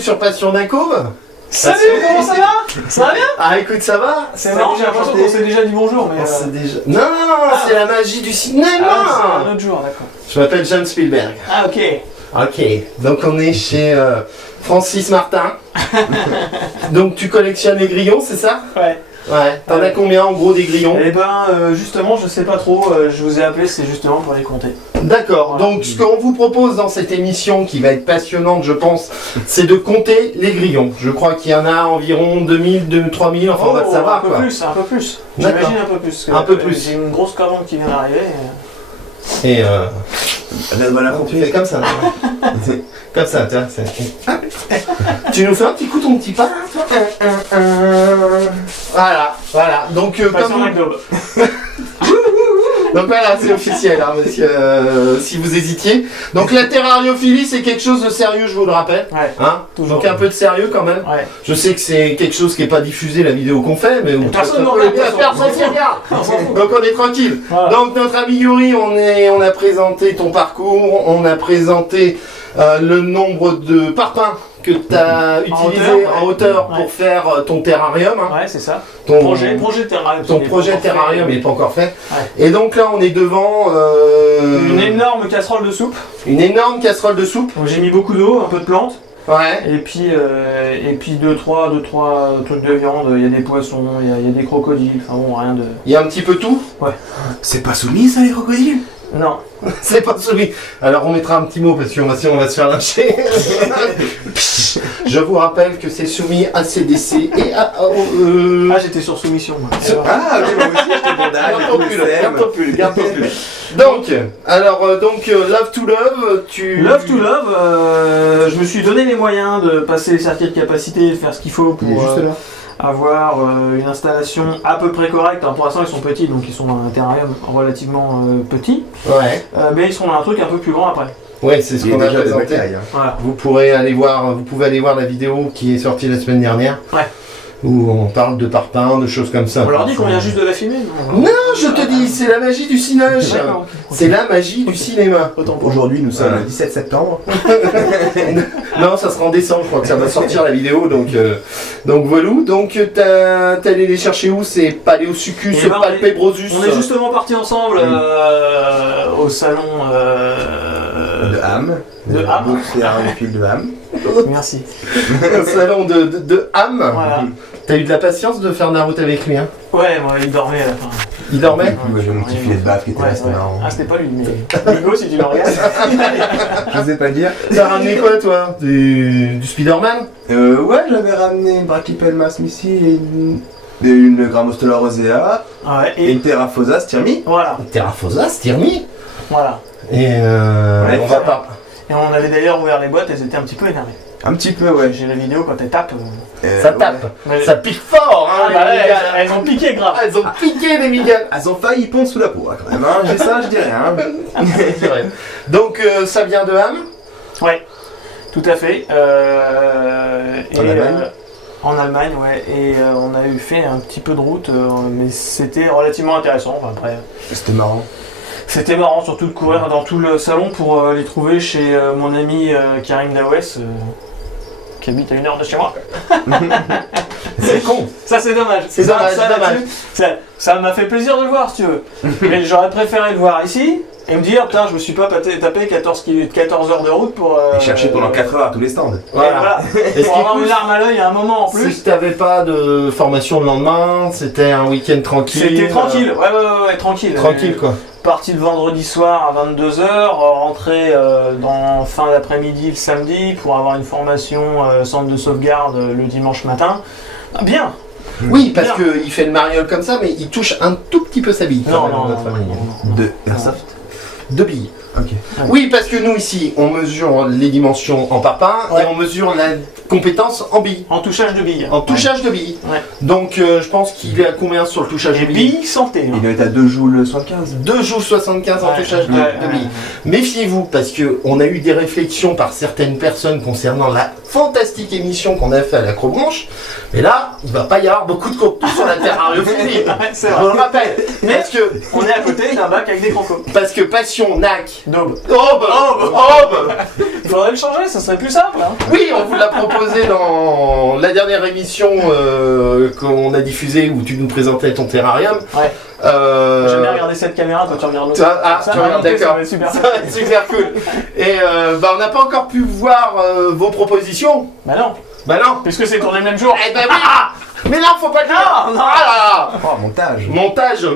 sur Passion d'un Cove. Salut, comment ça va? Ça va bien? Ah écoute, ça va? C'est marrant, j'ai l'impression qu'on s'est déjà dit bonjour, mais... Non, c'est la magie du cinéma. Ah, c'est un autre jour, d'accord. Je m'appelle John Spielberg. Ah, ok. Ok, donc on est chez Francis Martin. Donc tu collectionnes les grillons, c'est ça? Ouais. Ouais. T'en as combien en gros des grillons? Eh ben, justement, je sais pas trop, je vous ai appelé, c'est justement pour les compter. D'accord, Voilà. donc ce qu'on vous propose dans cette émission, qui va être passionnante je pense, c'est de compter les grillons. Je crois qu'il y en a environ 2000, 3000, enfin on va le savoir un peu quoi. plus, un peu plus. D'accord. J'imagine un peu plus. Un peu plus. J'ai une grosse commande qui vient d'arriver. Et Voilà, tu fais comme ça. Comme ça, tu vois. Tu nous fais un petit coup ton petit pas là, toi. Voilà, voilà. Donc Pas comme sur vous... la globe. Donc voilà, c'est officiel, hein, monsieur, si vous hésitiez. Donc la terrariophilie, c'est quelque chose de sérieux, je vous le rappelle. Ouais. Hein, Toujours. donc un peu de sérieux quand même. Ouais. Je sais que c'est quelque chose qui n'est pas diffusé, la vidéo qu'on fait, mais personne ne regarde, personne s'y regarde. On s'en fout. Donc on est tranquille. Voilà. Donc notre ami Yuri, on a présenté ton parcours, on a présenté le nombre de parpaings que tu as utilisé en hauteur ouais. pour faire ton terrarium. Hein. Ouais, c'est ça. Ton Projet terrarium. Ton projet terrarium n'est pas encore fait. Ouais. Et donc là, on est devant Une énorme casserole de soupe. une énorme casserole de soupe. Donc j'ai mis beaucoup d'eau, un peu de plantes. Ouais. Et puis deux, trois trucs de viande. Il y a des poissons, il y a des crocodiles. Enfin bon, rien de. Il y a un petit peu tout. C'est pas soumis ça les crocodiles? Non. C'est pas celui. Alors on mettra un petit mot parce que sinon on va se faire lyncher. Je vous rappelle que c'est soumis à CDC et à. Ah, j'étais sur soumission. Moi. Ah, ok, moi aussi j'étais bandage. Garde ton pull, garde ton pull, garde ton pull. Donc, Love to Love, tu. Love to Love, je me suis donné les moyens de passer les circuits de capacité, de faire ce qu'il faut Il est pour juste là. avoir une installation à peu près correcte. Alors, pour l'instant, ils sont petits, donc ils sont dans un terrarium relativement petit. Ouais. Mais ils seront dans un truc un peu plus grand après. Ouais, c'est ce Il y a qu'on a déjà des présenté. batailles. Hein. Voilà. Vous pouvez aller voir la vidéo qui est sortie la semaine dernière. Ouais. Où on parle de parpaings, de choses comme ça. On leur dit qu'on vient juste de la filmer. Non, je te dis, c'est la magie du cinéma. D'accord. C'est la magie du cinéma. Autant pour Aujourd'hui nous sommes le 17 septembre. Non, ça sera en décembre, je crois que ça va sortir la vidéo, donc voilà. Donc t'es allé les chercher où? C'est Paléosucus, Eh ben, Palpébrosus. On est justement partis ensemble au salon. De Ham. De Ham. Donc c'est un fil de Ham. Merci. Au salon de Ham. Voilà. T'as eu de la patience de faire Naruto avec lui, hein? Ouais, moi, il dormait à la fin. Il dormait? Moi j'ai mon petit filet de baffe qui était là, c'était marrant. Ah, c'était pas lui, mais. Nico, si tu le regardes. Je sais pas le dire. T'as ramené quoi, toi? Du Spider-Man? Ouais, j'avais ramené une Brachypelma smithi et une Grammostola rosea Ouais, et une Terraphosa styrmi. Voilà, Terraphosa, Styrmi. voilà. Et on va pas. Et on avait d'ailleurs ouvert les boîtes, elles étaient un petit peu énervées. Un petit peu, ouais. J'ai la vidéo quand elles tapent. Ça tape. Ouais. Ça pique fort, hein, Ah, les bah ouais, migales. elles ont piqué grave. Elles ont piqué les migales. Elles ont failli pondre sous la peau, hein, quand même. Hein. J'ai ça, je dis rien. C'est vrai. Donc ça vient de Ham. Ouais, tout à fait. En Allemagne en Allemagne, ouais. Et on a eu fait un petit peu de route, mais c'était relativement intéressant. Enfin, après, C'était marrant. c'était marrant surtout de courir dans tout le salon pour les trouver chez mon ami Karim Dawes, qui habite à 1 heure de chez moi. C'est con. Ça c'est dommage. C'est Ça, dommage, ça, dommage. là-dessus, ça m'a fait plaisir de le voir si tu veux. Mais j'aurais préféré le voir ici et me dire putain je me suis pas tapé 14 heures de route pour. Et chercher pendant 4 heures à tous les stands. Voilà. Et ce Pour qui avoir pousse, une larme à l'œil à un moment en plus. si t'avais pas de formation le lendemain, c'était un week-end tranquille. C'était tranquille, ouais, tranquille. Tranquille quoi. Parti le vendredi soir à 22h, rentré dans fin d'après-midi le samedi pour avoir une formation centre de sauvegarde le dimanche matin. Ah, bien. Oui, parce Bien. qu'il fait le mariole comme ça, mais il touche un tout petit peu sa bille. quand Non, même, non, notre non, ami. non. De Airsoft. Deux billes. Ok. Oui, parce que nous ici, on mesure les dimensions en parpaing Ouais. et on mesure la compétence en billes. En touchage de billes. En touchage de billes. Ouais. Donc je pense qu'il est à combien sur le touchage Et de billes? billes santé. hein. Il doit être à 2 joules 75. 2 jours 75 en Ouais, touchage de ouais, billes. Méfiez-vous, parce qu'on a eu des réflexions par certaines personnes concernant la fantastique émission qu'on a fait à l'Acrobranche. Mais là, il va pas y avoir beaucoup de contenu sur la terrariophilie. Ouais, c'est Je vrai. le rappelle. Mais- Parce que On est à côté d'un bac avec des crocos. Passion, NAC Daube. Aube. Il faudrait le changer, ça serait plus simple. Hein. Oui, on vous l'a proposé dans la dernière émission qu'on a diffusée où tu nous présentais ton terrarium. Ouais. J'aime bien regarder cette caméra quand tu regardes l'autre. Tu regardes, d'accord. Ça va être super. Ça va être super cool. Et on n'a pas encore pu voir vos propositions. Bah non, Bah non. puisque c'est tourné le même jour. Eh ben oui. Mais non, faut pas le dire. Non, non. Ah là là. Oh, montage. Montage.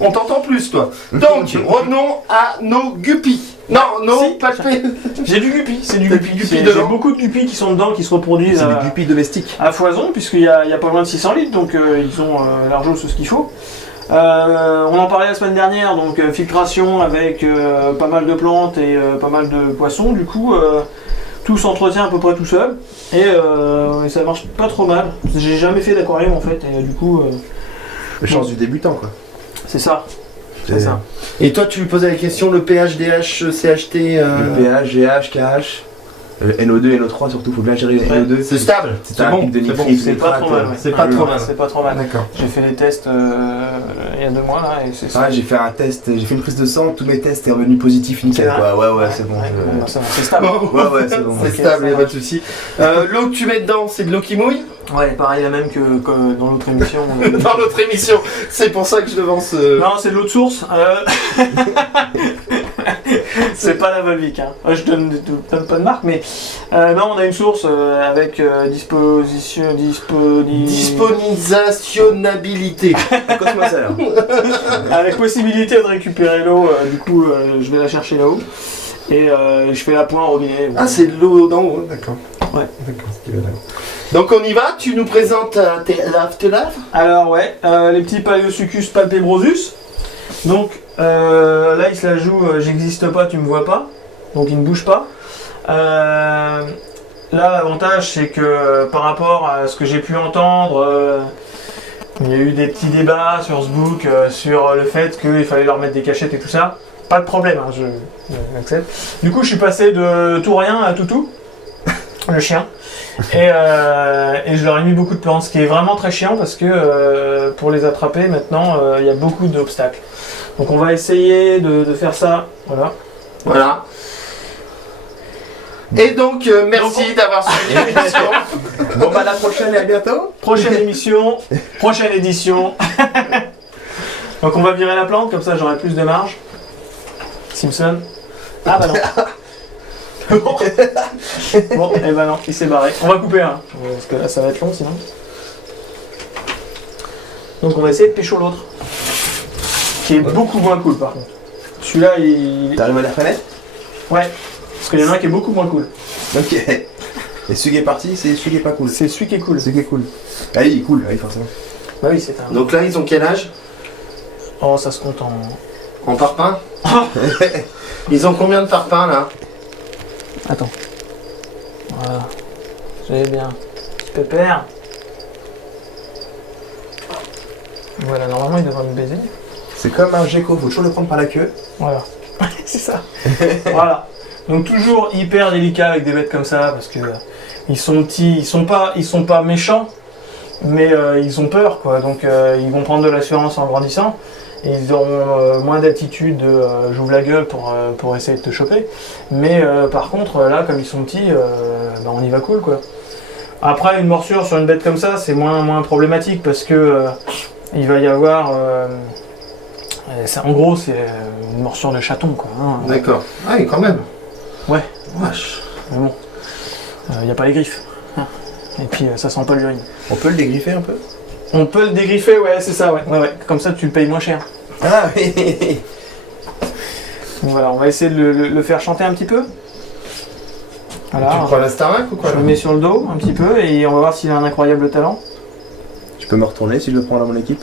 On t'entend plus, toi. Donc, revenons à nos guppies. Non, Si. palpés. J'ai du guppy, c'est du T'as guppy. du guppy J'ai dedans. beaucoup de guppies qui sont dedans, qui se reproduisent C'est du guppy domestique. à foison, puisqu'il y a pas loin de 600 litres, donc ils ont largement ce qu'il faut. On en parlait la semaine dernière, donc filtration avec pas mal de plantes et pas mal de poissons, du coup tout s'entretient à peu près tout seul et ça marche pas trop mal. J'ai jamais fait d'aquarium en fait et du coup La chance du débutant, quoi. c'est ça. C'est ça. Et toi, tu lui posais la question, le pH, DH, CHT. Le pH, GH, KH, NO2, NO3 surtout, faut bien gérer les Ouais. NO2. C'est stable. C'est C'est un bon. pic de C'est bon. nitrite, C'est pas trop mal. Ouais. C'est pas trop mal. C'est pas trop mal. D'accord. J'ai fait les tests il y a 2 mois là et c'est ça. Ouais, j'ai fait un test, j'ai fait une prise de sang, tous mes tests étaient revenus positifs, nickel. C'est vrai. Quoi. Ouais, c'est bon. Ouais, je- bon, ça va, c'est stable. Ouais, c'est bon. C'est Ok, stable, ça y'a pas de marche. soucis. L'eau que tu mets dedans, c'est de l'eau qui mouille. Ouais, pareil la même que dans l'autre émission. Dans notre émission. C'est pour ça que je devance. Non, c'est de l'eau de source. C'est pas la Volvic. Hein. Je donne pas de marque, mais non, on a une source avec Dispositionnabilité. Cosmos alors. avec possibilité de récupérer l'eau. Du coup, je vais la chercher là-haut et je fais la pointe au robinet. Ah, c'est de l'eau d'en haut, d'accord. Ouais. D'accord. Donc on y va, tu nous présentes tes lave. Alors ouais, les petits Paleosuchus palpebrosus. Donc là, il se la joue. J'existe pas, tu me vois pas. Donc il ne bouge pas. Là, l'avantage, c'est que par rapport à ce que j'ai pu entendre, il y a eu des petits débats sur ce book sur le fait qu'il fallait leur mettre des cachettes et tout ça. Pas de problème, hein, j'accepte. Du coup, je suis passé de tout rien à toutou, le chien. Et je leur ai mis beaucoup de plantes, ce qui est vraiment très chiant parce que pour les attraper maintenant, il y a beaucoup d'obstacles. Donc on va essayer de faire ça. Voilà. Et donc, merci d'avoir suivi l'émission. Bon bah la prochaine et à bientôt. Prochaine émission, prochaine édition. Donc on va virer la plante, comme ça j'aurai plus de marge. Simpson. Ah bah non. Bon, et bah non, il s'est barré. On va couper un, parce que là ça va être long sinon. Donc on va essayer de pécho l'autre. Qui est beaucoup moins cool par contre. Celui-là il... T'arrives à la fenêtre? Ouais. Parce qu'il y en a un qui est beaucoup moins cool. Ok. Et celui qui est parti, c'est celui qui est pas cool. C'est celui qui est cool. Celui qui est cool. Ah, il est cool, oui, forcément. Bah oui, c'est un... Donc là, ils ont quel âge? Oh, ça se compte en... En parpaing. Ils ont combien de parpaings là? Attends. Voilà. J'avais bien. Petit pépère. Voilà, normalement il devrait me baiser. C'est comme un gecko, faut toujours le prendre par la queue. Voilà. C'est ça. Voilà. Donc toujours hyper délicat avec des bêtes comme ça parce que ils sont petits, ils sont pas méchants, mais ils ont peur quoi. Donc ils vont prendre de l'assurance en grandissant. Et ils auront moins d'attitude de j'ouvre la gueule pour essayer de te choper. Mais par contre là comme ils sont petits, bah, on y va cool quoi. Après une morsure sur une bête comme ça c'est moins problématique parce que il va y avoir en gros c'est une morsure de chaton quoi. Hein. D'accord. Ah oui, quand même. Ouais. Wesh. Mais bon, il n'y a pas les griffes. Hein. Et puis ça sent pas l'urine. On peut le dégriffer un peu? On peut le dégriffer, ouais, c'est ça, ouais. Ouais. Comme ça, tu le payes moins cher. Ah oui. Donc voilà, on va essayer de le faire chanter un petit peu. Voilà. Tu prends la Starac ou quoi Je là le mets sur le dos un petit peu et on va voir s'il a un incroyable talent. Tu peux me retourner si je le prends dans mon équipe?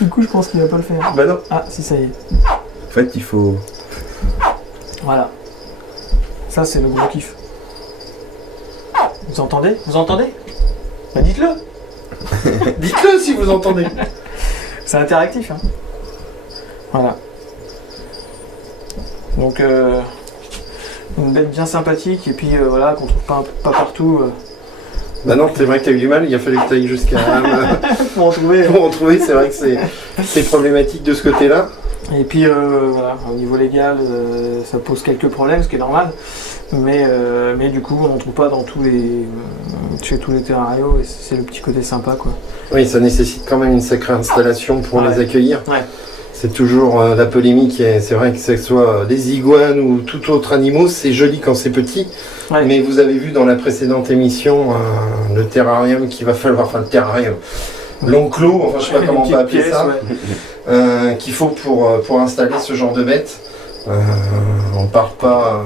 Du coup, je pense qu'il va pas le faire. Bah non. Ah, si, ça y est. En fait, il faut... Voilà. Ça, c'est le gros kiff. Vous entendez? Vous entendez? Bah, dites-le. Dites-le si vous entendez. C'est interactif, hein. Voilà. Donc, une bête bien sympathique et puis voilà, qu'on trouve pas partout Bah non, c'est vrai que t'as eu du mal, il a fallu que t'ailles jusqu'à Pour en trouver. pour en trouver, c'est vrai que c'est problématique de ce côté-là. Et puis voilà, au niveau légal, ça pose quelques problèmes, ce qui est normal. Mais du coup, on n'en trouve pas dans chez tous les terrarios et c'est le petit côté sympa quoi. Oui, ça nécessite quand même une sacrée installation pour Ouais. les accueillir. Ouais. C'est toujours la polémique, et c'est vrai que ce soit des iguanes ou tout autre animal, c'est joli quand c'est petit. Ouais. Mais vous avez vu dans la précédente émission le terrarium qu'il va falloir, enfin le terrarium, l'enclos, enfin je sais pas Une comment on peut petite appeler pièce, ça, ouais. qu'il faut pour installer ce genre de bête. On part pas.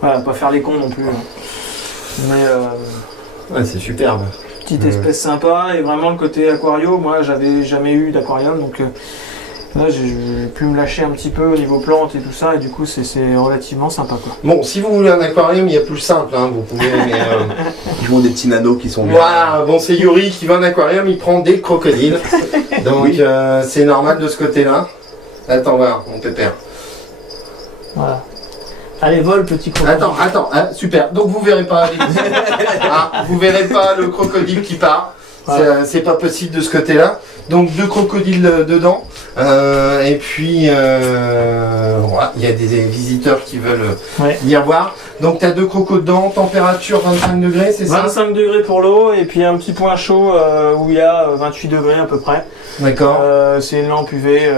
Voilà, pas faire les cons non plus. Hein. Mais Ouais, c'est superbe. petite espèce sympa et vraiment le côté aquario, moi j'avais jamais eu d'aquarium donc là j'ai pu me lâcher un petit peu au niveau plantes et tout ça et du coup c'est relativement sympa quoi. Bon, si vous voulez un aquarium, il y a plus simple, hein, vous pouvez. Mais, Ils ont des petits nanos qui sont bien. voilà, bon, c'est Yuri qui va en aquarium, il prend des crocodiles. Donc Oui. c'est normal de ce côté-là. Attends, voir, mon pépère. Voilà. Allez, vole petit crocodile. Attends, hein, super. Donc vous verrez pas, vous verrez pas le crocodile qui part. C'est pas possible de ce côté-là. Donc 2 crocodiles dedans. Et puis voilà, il y a des visiteurs qui veulent venir voir. Donc tu as 2 crocos dedans, température 25 degrés, c'est ça? 25 degrés pour l'eau et puis un petit point chaud où il y a 28 degrés à peu près. D'accord. C'est une lampe UV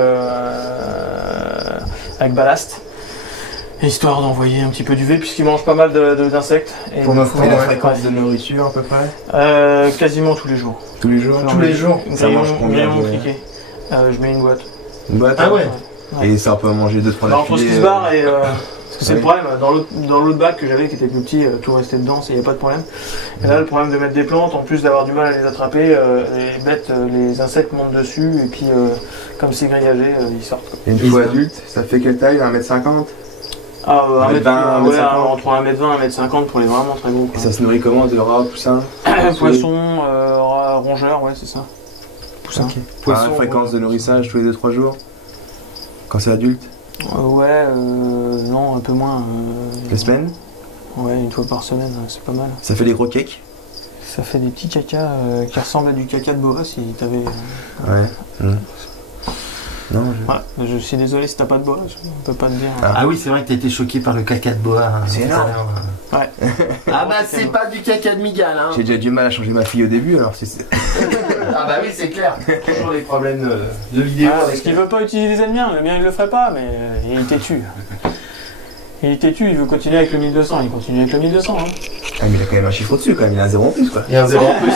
avec ballast. Histoire d'envoyer un petit peu d'UV puisqu'ils mangent pas mal d'insectes. Et Pour du notre coup, la ouais, fréquence de nourriture à peu près. quasiment tous les jours. Tous les jours. Tous les jours. Ça mange combien Grillon de- triqué. Je mets une boîte. Une boîte. Ah ouais. Ouais. Et ça on peut en manger 2-3 Bah, entre ce qui se barre et. Parce que c'est le oui. problème, dans l'autre bac que j'avais qui était plus petit, tout restait dedans, il n'y a pas de problème. Et là, le problème de mettre des plantes, en plus d'avoir du mal à les attraper, les bêtes, les insectes montent dessus et puis comme c'est grillagé, ils sortent. Quoi. Et une fois adulte, ça fait quelle taille? 1m50? Ah, 1m20, 1m20, 1m50. entre 1m20 et 1m50 pour les vraiment très gros. Et Quoi. ça se nourrit comment? De rats, poussins? Poisson, rongeur, ouais, c'est ça. Poussin. Ok. Poisson, Fréquence de nourrissage tous les 2-3 jours? Quand c'est adulte? non, un peu moins. La semaine? Ouais, une fois par semaine, c'est pas mal. Ça fait des gros cakes? Ça fait des petits cacas qui ressemblent à du caca de boa si t'avais. Ouais. Non, Voilà, je suis désolé si t'as pas de boa, je peux pas te dire. Ah oui, c'est vrai que t'as été choqué par le caca de boa. C'est tout à énorme. l'heure. Ouais. Ah bah c'est pas du caca de migale, hein. j'ai déjà du mal à changer ma fille au début, alors c'est... Ah bah oui, c'est clair. Toujours les problèmes de vidéo. Ah, avec parce qu'il veut pas utiliser le mien il le ferait pas, mais il est têtu. Il est têtu, il veut continuer avec le 1200, il continue avec le 1200. Hein. Ah mais il a quand même un chiffre au-dessus quand même, il a un 0 en plus quoi. Il y a un zéro en plus.